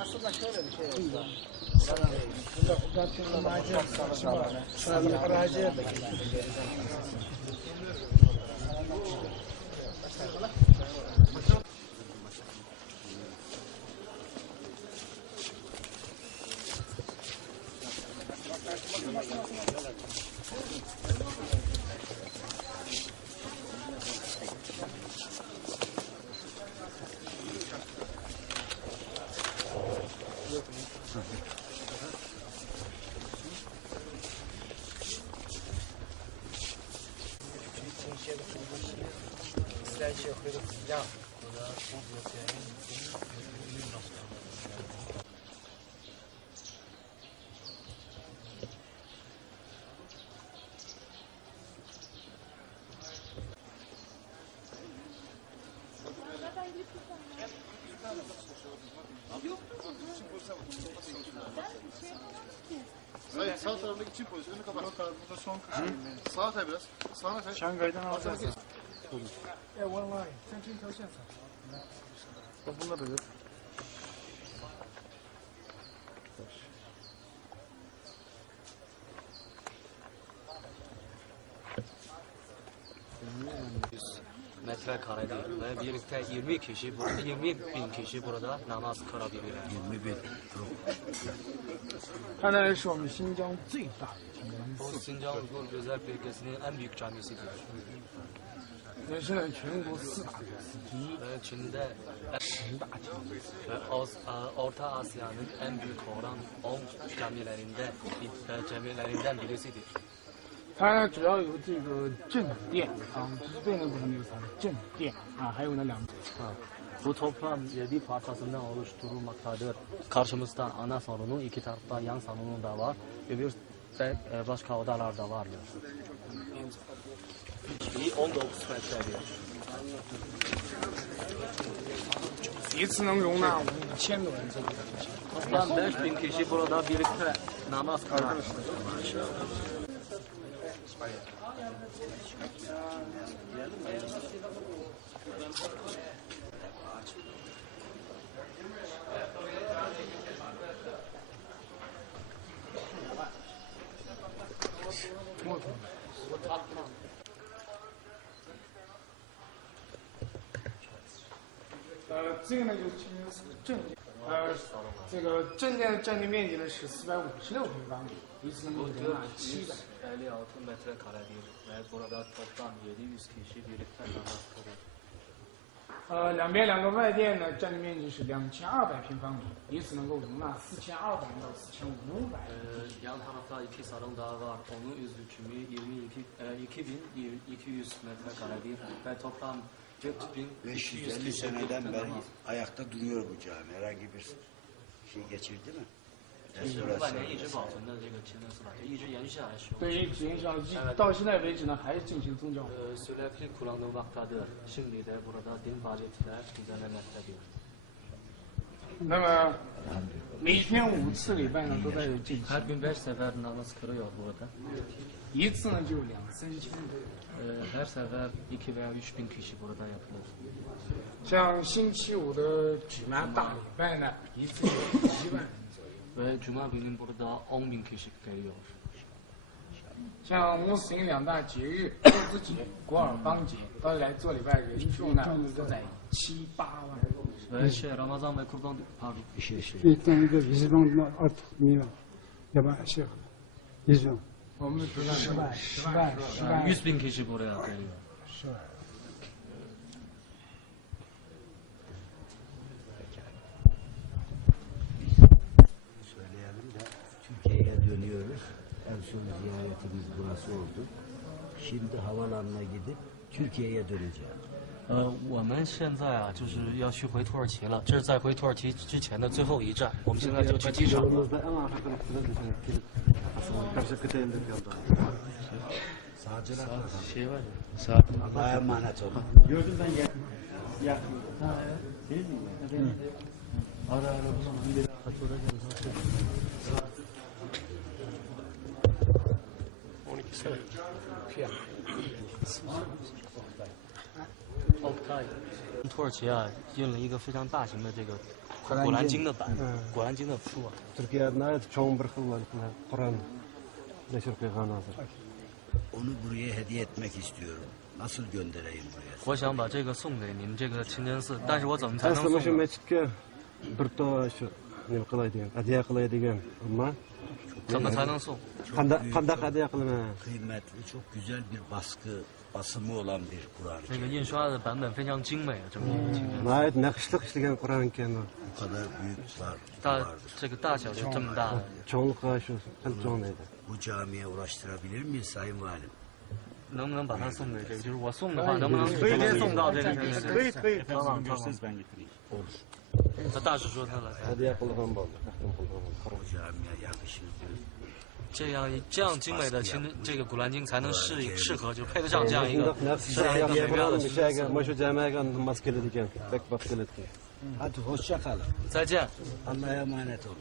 Aslında şöyle bir şey olsa. Bunda Ugatçı'nın macera var. Şurada araziye de gidiyor. Hayır, sağ taraftaki çift polis. Önünü kapat. Burada son kısım. Sağa kay biraz. Sağına kay. Şangay'dan alacağız. Vallahi. Sen kim çalışacaksın? Bunlar da yok. Metrekarede ve birlikte 20 kişi, 20 bin kişi burada namaz kılabiliyor. 20 bin. 看来是我们新疆最大的天安 Bu Sincan Uygur Özel Bölgesi'nin en büyük camisidir. 也是全国4大的司机， Ve Çin'de 10大天安。 ve Orta Asya'nın en büyük olan 10 camilerinden birisidir. 它主要有这个正殿啊，对那部分那个啥正殿啊，还有那两。 Bu toplam 7 parçasından oluşturulmaktadır. Karşımızda ana salonu, iki tarafta yan salonu da var. Öbür de başka odalar da var. 19 metredir. 一次能容纳5000多人这里。 Toplam 5000 kişi burada birlikte namaz kılar. Bu tatlı. 这个呢就是清真寺正殿，这个正殿的占地面积呢是456平方米，一次能够容纳700。 56 metrekaredir ve burada toplam 700 kişi birlikte namaz kılar. 两边两个外殿呢占地面积是2200平方米，一次能够容纳4200到4500。 Yan tarafta iki salon daha var. Onun ölçümü 2200 metrekaredir ve toplam 4200 550 kişi seneden birlikte beri namaz. ayakta duruyor bu cami. Herhangi bir şey geçirdi mi? 500年一直保存的这个清真寺吧，就一直延续下来使用。对于影响到现在为止呢，还是进行宗教。 Sürekli kullanılmaktadır. Şimdi de burada din faaliyetler düzenlemektedir. 那么每天5次礼拜呢都在有进 Her 行， gün 5 sefer namaz kılıyor burada. 一次呢就2-3千人。 Her sefer 2 veya 3 bin kişi burada yapılır. 像星期五的举南大礼拜呢，一次有1万人左右。 Ve Cuma günü burada 10 bin kişi geliyor. 像穆斯林2大节日豆子节、古尔邦节，都来做礼拜人数呢都在7-8万。 Ve Ramazan ve Kurban pardon. 일단 그 이스방도 미만 야바시 이스방 我们主要10万。 100 bin kişi buraya geliyor. Söyleyelim de Türkiye'ye dönüyoruz. En son ziyaretimiz burası oldu. Şimdi havalanına gidip Türkiye'ye döneceğiz. 我们现在啊，就是要去回土耳其了，这是在回土耳其之前的最后一站，我们现在就去机场了。 Sağcılar Şey var Allah'a emanet olun. Gördüm ben ya. Değil mi? Ara ara o zaman bir fatura geldi. 12 sene. Fiyat. Oktay. 土耳其啊印了一个非常大型的这个古兰经的版，古兰经的书啊。 Türkiye'de ait çoğun bir kıllarına Kur'an neşir kıygan hazır. Onu buraya hediye etmek istiyorum. Nasıl göndereyim buraya? 我想把这个送给你们这个清真寺，但是我怎么才能 Aslında 送 şu 呢？ meçitke bir to şu ne kılay diyen, hediye kılay diyen ama 怎么才能送？ kandak hediye kılına. Kıymetli, çok güzel bir basımı olan bir Kur'an. 那个印刷的版本非常精美啊，这么一个清真寺， Ait nakışlık işleyen Kur'an kendi. Bu kadar büyük var. 大这个大小就这么大的。 Çoğunlukla şu, hep çoğun neydi. Bu camiye ulaştırabilir miyiz Sayın Valim? 能不能把它送给这个？就是我送的话，能不能直接送到这个上面？可以，可以。tamam tamam. 那大使说他来， Hediye kılgan oldu. Takdim kılgan oldu. Bu camiye yakışır diyor. 这样精美的这个古兰经才能适合，就配得上这样一个 Nefsi hediye kılgan bir şeyge, ama şu camiye maskeli diken, pek maskeli diken. Hadi hoşça kalın. 再见。 Allah'a emanet olun.